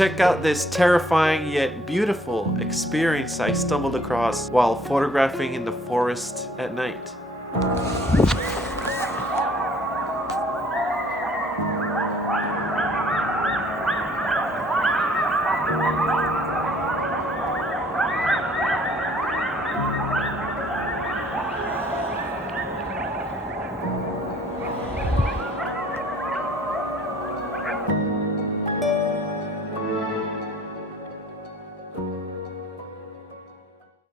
check out this terrifying yet beautiful experience I stumbled across while photographing in the forest at night.